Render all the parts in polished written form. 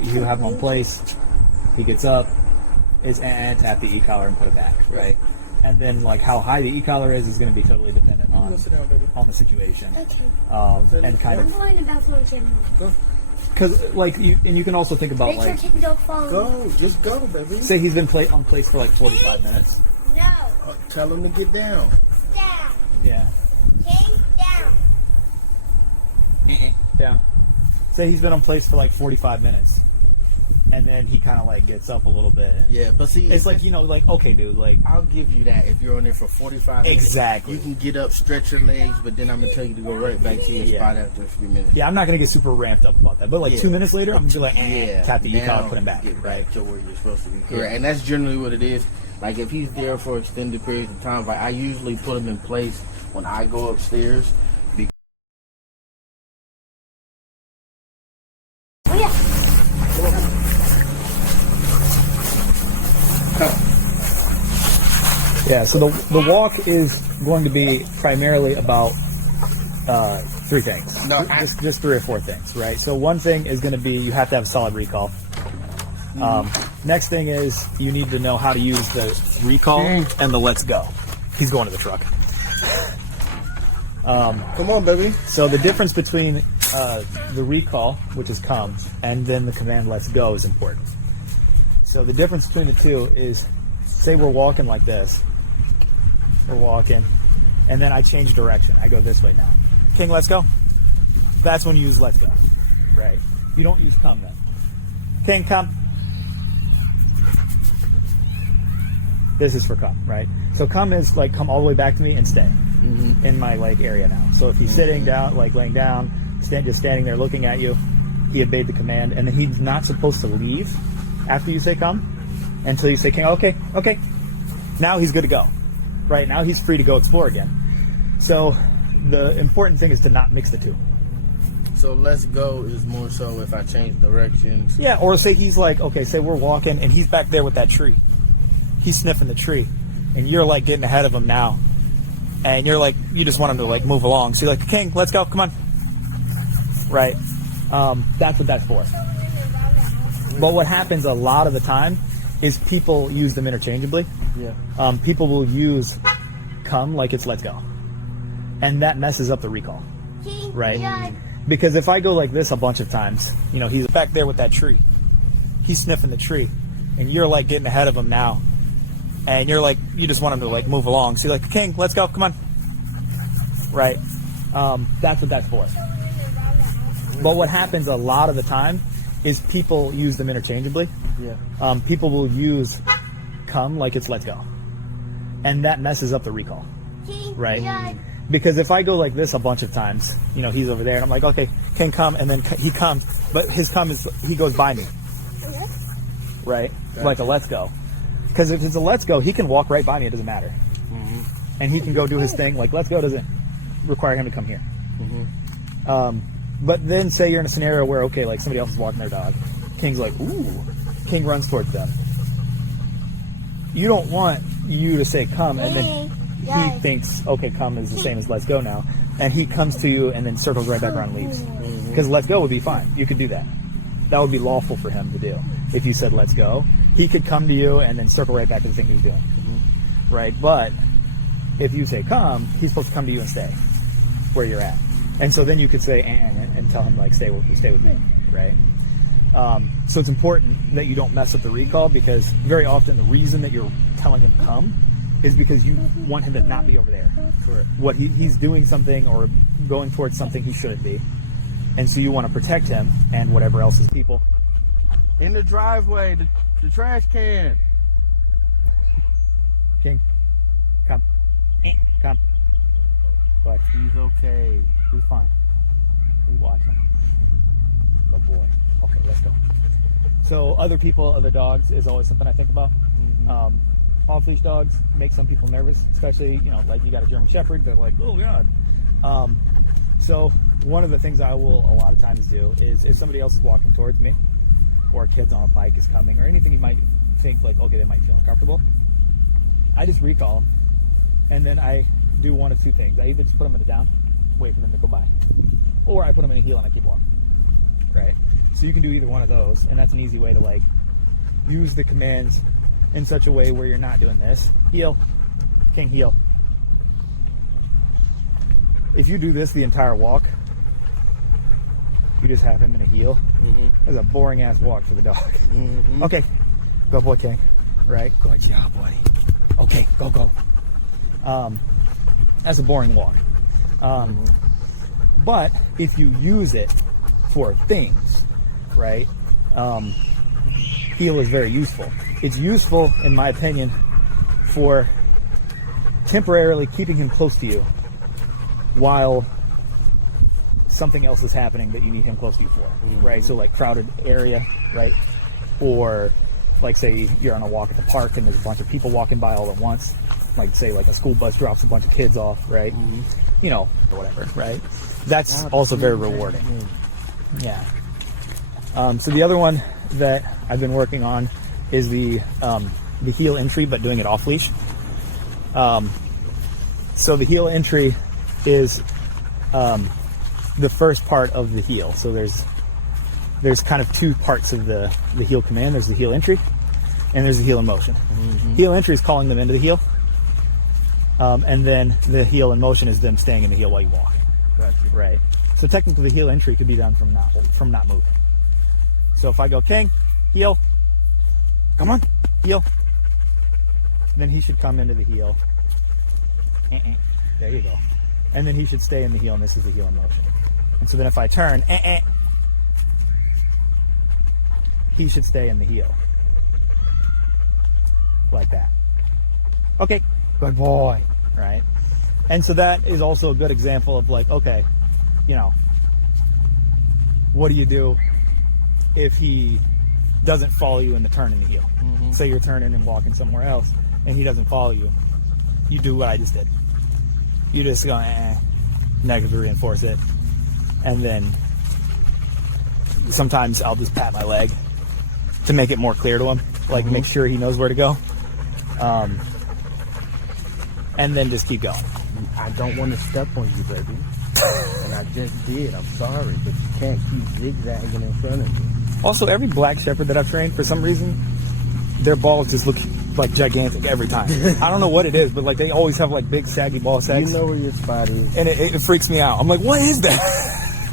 You have him on place, he gets up, and tap the e-collar and put it back, right? And then like how high the e-collar is going to be totally dependent on the situation. Okay. And kind I'm of going to the bathroom again. because like you can also think about like King, don't follow me. Go, just go, baby. say he's been on place for like 45 minutes. No. Tell him to get down. Down. Yeah. King, down. Down. Say he's been on place for like 45 minutes. And then he kind of like gets up a little bit. Yeah, but see, It's like, like, okay, dude, like. I'll give you that if you're on there for 45 minutes. Exactly. You can get up, stretch your legs, but then I'm going to tell you to go right back to your spot after a few minutes. Yeah, I'm not going to get super ramped up about that. But like 2 minutes later, I'm going to be like, tap the now e-collar, put him back. Get right back to where you're supposed to be. Correct. And that's generally what it is. Like if he's there for extended periods of time, like I usually put him in place when I go upstairs. Oh, yeah. Yeah, so the walk is going to be primarily about 3 things. No, just 3 or 4 things, right? So one thing is going to be you have to have a solid recall. Next thing is you need to know how to use the recall and the let's go. He's going to the truck. Come on, baby. So the difference between the recall, which is come, and then the command let's go is important. So the difference between the two is, say we're walking like this. We're walking, and then I change direction. I go this way now. King, let's go. That's when you use let's go, right? You don't use come then. King, come. This is for come, right? So come is like come all the way back to me and stay in my like area now. So if he's sitting down, like laying down, just standing there looking at you, he obeyed the command, and then he's not supposed to leave after you say come until you say king. Okay. Now he's good to go. Right now he's free to go explore again. So the important thing is to not mix the two. So let's go is more so if I change directions. Yeah, or say he's like, okay, say we're walking and he's back there with that tree. He's sniffing the tree, and you're like getting ahead of him now, and you're like, you just want him to like move along. So you're like, King, let's go, come on. Right? That's what that's for. But what happens a lot of the time is people use them interchangeably. Yeah. People will use come like it's let's go, and that messes up the recall. Right? Because if I go like this a bunch of times, he's back there with that tree. He's sniffing the tree, and you're like getting ahead of him now, and you're like, you just want him to like move along. So you're like, King, let's go, come on. Right? That's what that's for. But what happens a lot of the time is people use them interchangeably. Yeah. People will use come like it's let's go, and that messes up the recall. Right? Because if I go like this a bunch of times, he's over there, and I'm like, okay, King, come, and then he comes, but his come is he goes by me. Right? Gotcha. Like a let's go. Because if it's a let's go, he can walk right by me, it doesn't matter. And he can go do his thing. Like let's go doesn't require him to come here. But then say you're in a scenario where, okay, like somebody else is walking their dog. King's like, ooh. King runs towards them. You don't want you to say come, and then he thinks, okay, come is the same as let's go now. And he comes to you and then circles right back around and leaves. Because let's go would be fine. You could do that. That would be lawful for him to do. If you said let's go, he could come to you and then circle right back to the thing he was doing. Right? But if you say come, he's supposed to come to you and stay where you're at. And so then you could say and tell him like stay with me, right? So it's important that you don't mess up the recall, because very often the reason that you're telling him come is because you want him to not be over there. Correct. What he's doing something or going towards something he shouldn't be, and so you want to protect him and whatever else is people. In the driveway, the trash can. King, come, come. But He's okay. he's fine. He's watching. Good boy. Okay, let's go. So other people, other dogs is always something I think about. Off-leash dogs make some people nervous, especially, like you got a German Shepherd, they're like, oh God. So one of the things I will a lot of times do is if somebody else is walking towards me, or a kid's on a bike is coming, or anything you might think like, okay, they might feel uncomfortable, I just recall them, and then I do one of two things. I either just put them in a down, wait for them to go by, or I put them in a heel and I keep walking, right? So you can do either one of those, and that's an easy way to like use the commands in such a way where you're not doing this. Heel, King, heel. If you do this the entire walk, you just have him in a heel. That's a boring ass walk for the dog. Okay, go boy, King. Right? Go like, yeah, buddy. Okay, go. That's a boring walk. But if you use it for things, right? Heel is very useful. It's useful, in my opinion, for temporarily keeping him close to you while something else is happening that you need him close to you for, right? So like crowded area, right? Or like say you're on a walk at the park and there's a bunch of people walking by all at once, like say like a school bus drops a bunch of kids off, right? You know, or whatever, right? That's also very rewarding. Yeah. So the other one that I've been working on is the heel entry, but doing it off leash. So the heel entry is the first part of the heel. So there's kind of two parts of the heel command. There's the heel entry, and there's the heel in motion. Heel entry is calling them into the heel, and then the heel in motion is them staying in the heel while you walk. Gotcha. Right. So technically, the heel entry could be done from not moving. So if I go King, heel, come on, heel, then he should come into the heel. There you go. And then he should stay in the heel, and this is the heel in motion. And so then if I turn, he should stay in the heel. Like that. Okay, good boy. Right? And so that is also a good example of like, okay, you know, what do you do if he doesn't follow you in the turn in the heel? Say you're turning and walking somewhere else, and he doesn't follow you. You do what I just did. You just go, negatively reinforce it. And then sometimes I'll just pat my leg to make it more clear to him, like make sure he knows where to go. And then just keep going. I don't want to step on you, baby. And I just did. I'm sorry, but you can't keep zigzagging in front of me. Also, every black shepherd that I've trained, for some reason, their balls just look like gigantic every time. I don't know what it is, but like they always have like big saggy ball sacks. You know where your spot is. And it freaks me out. I'm like, what is that?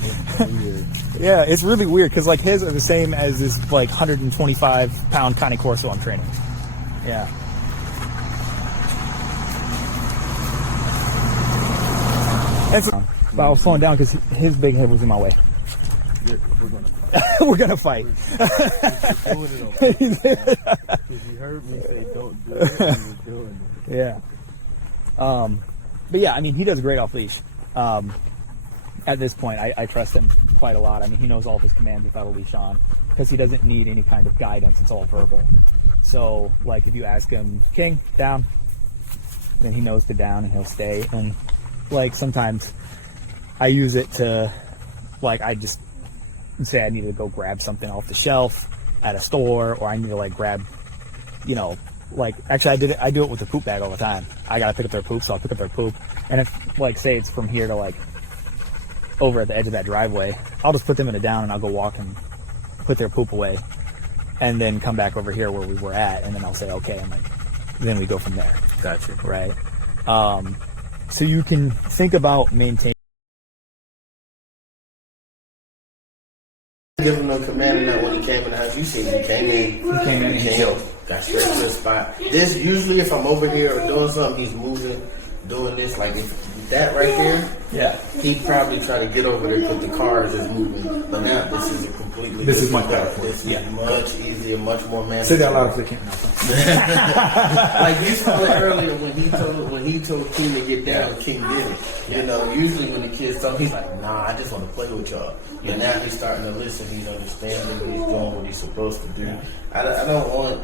It's weird. Yeah, it's really weird because like his are the same as this like 125-pound Cane Corso I'm training. Yeah. And so, but I was slowing down because his big head was in my way. We're gonna fight. You're doing it okay. Because you heard me say don't do it, and you're doing it. Yeah. But yeah, I mean, he does great off leash. At this point, I trust him quite a lot. I mean, he knows all of his commands without a leash on because he doesn't need any kind of guidance. It's all verbal. So, like, if you ask him, King, down, then he knows to down and he'll stay. And, like, sometimes I use it to, like, I just say I need to go grab something off the shelf at a store, or I need to, like, grab, you know, like, actually I do it with the poop bag all the time. I gotta pick up their poop, so I'll pick up their poop. And if, like, say it's from here to, like, over at the edge of that driveway, I'll just put them in a down and I'll go walk and put their poop away, and then come back over here where we were at, and then I'll say okay, and like then we go from there. Gotcha. Right. So you can think about maintaining. Give him no command that when he came in the house. You see he came in and chilled. Got straight to the spot. This usually if I'm over here or doing something, he's moving, doing this. Like if that right here, Yeah. he'd probably try to get over there because the car is just moving. But now this is a completely This is different much better car. for you. This Yeah. is much easier, much more manageable. Say that loud so they can't. Like you saw it earlier when he told King to get down, King did it. You know, usually when the kids tell him, he's like, nah, I just want to play with y'all. And now he's starting to listen, he's understanding, he's doing what he's supposed to do. Yeah. I don't want,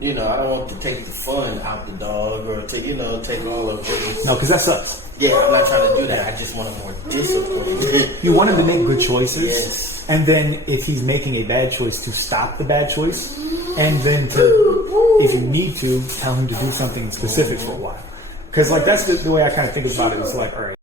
you know, I don't want to take the fun out the dog or to, you know, take all of it. No, because that sucks. Yeah, I'm not trying to do that. I just want him more disciplined. You want him to make good choices, Yes. and then if he's making a bad choice, to stop the bad choice, and then to, if you need to, tell him to do something specific for a while. Because like that's the way I kind of think about it. It's like, all right.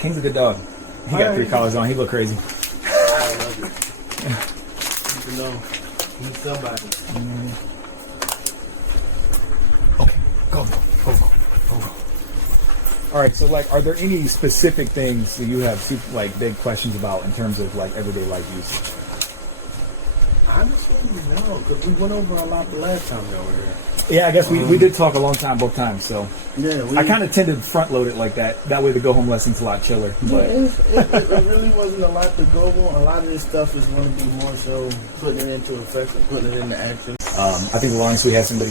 King's a good dog. He got 3 collars on. He look crazy. I love it. You know, he's somebody. Okay, go. All right, so like, are there any specific things that you have like big questions about in terms of like everyday life use? Honestly, no, because we went over a lot the last time they were here. Yeah, I guess we did talk a long time both times, so Yeah, I kind of tended to front load it like that. That way the go home lesson's a lot chiller. But It really wasn't a lot to go on. A lot of this stuff is going to be more so putting it into effect and putting it into action. I think the longest we had somebody,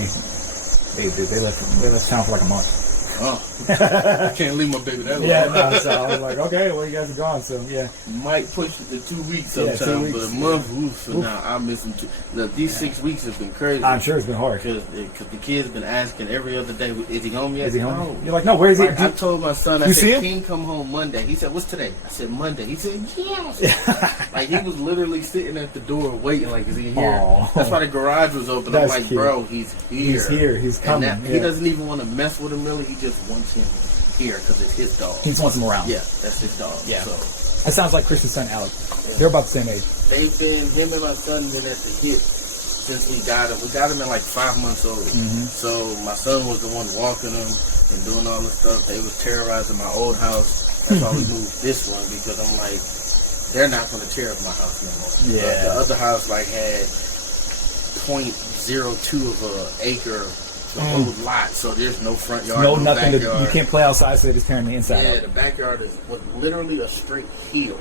they left town for like a month. Oh, I can't leave my baby that long. Yeah, no, so I was like, okay, well, you guys are gone, so yeah. Might push it to 2 weeks Yeah, sometimes, 2 but a weeks. month, oof, so now I miss them too. Look, these 6 weeks have been crazy. I'm sure it's been hard. Because the kids been asking every other day, is he home yet? Is he home? No. You're like, no, where is he? Like, I told my son, I You see said, him? King come home Monday. He said, what's today? I said, Monday. He said, yes. Like, he was literally sitting at the door waiting, like, is he here? Aw. That's why the garage was open. That's I'm like, cute. bro, he's here. He's here. He's coming. And Yeah. he doesn't even want to mess with him, really. He just wants him here because it's his dog. He just wants him around. Yeah, that's his dog. Yeah. So That sounds like Chris's son, Alec. They're about the same age. they've been, him and my son been at the hip since we got him. We got him at like 5 months old. So my son was the one walking him and doing all the stuff. They was terrorizing my old house. That's why we moved this one, because I'm like, they're not going to tear up my house no more. Yeah. The other house like had 0.02 of an acre, the whole lot. So there's no front yard, No, no nothing. backyard. You can't play outside, so they're just tearing the inside Yeah, out. the backyard was literally a straight hill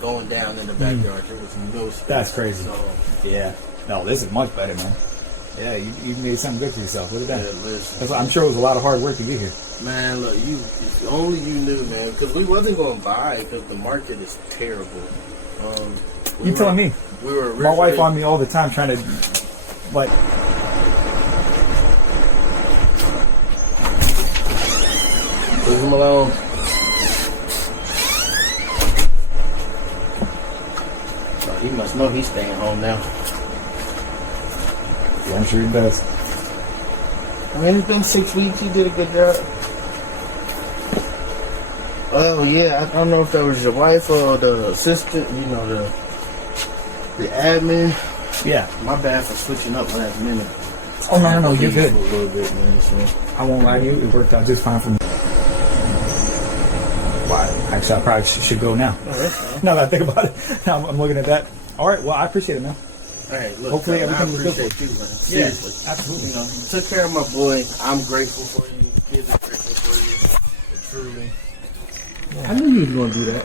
going down in the backyard. There was no space. That's crazy. So, Yeah. No, this is much better, man. Yeah, you made something good for yourself. Look at yeah, that. listen. I'm sure it was a lot of hard work to get here. Man, look, if only you knew, man, because we wasn't going to buy because the market is terrible. You telling me? We were My wife originally- on me all the time trying to, like, Leave him alone. So he must know he's staying home now. yeah, I'm sure he does. I mean, it's been 6 weeks. He did a good job. Oh yeah, I don't know if that was your wife or the assistant. You know, the admin. Yeah. My bad for switching up last minute. Oh, no, you're good. For a little bit, man. So. I won't lie to you. It worked out just fine for me. Wow. Actually, I probably should go now. Now that I think about it, I'm looking at that. All right. Well, I appreciate it, man. All right, look, Hopefully man, everything was I good appreciate you, man. Yeah, Seriously. absolutely. You know, you took care of my boy. I'm grateful for you. Kids are grateful for you. Truly. I knew you was going to do that.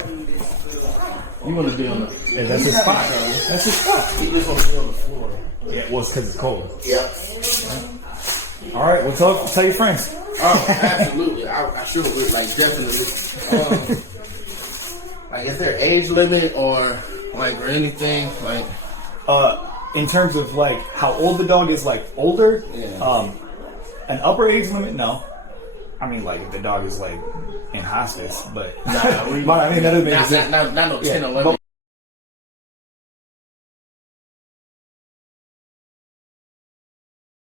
You want to be on the... Yeah, that's his spot. That's his spot. You just want to be on the floor. Yeah, well, it's because it's cold. Yep. All right. Well, tell your friends. Oh, absolutely. I sure would. Like, definitely. Like, is there age limit or anything? Like, In terms of like how old the dog is, like older, Yeah. An upper age limit, no. I mean, like if the dog is like in hospice, but nah, but I mean that doesn't make sense. not no 10, Yeah, 11.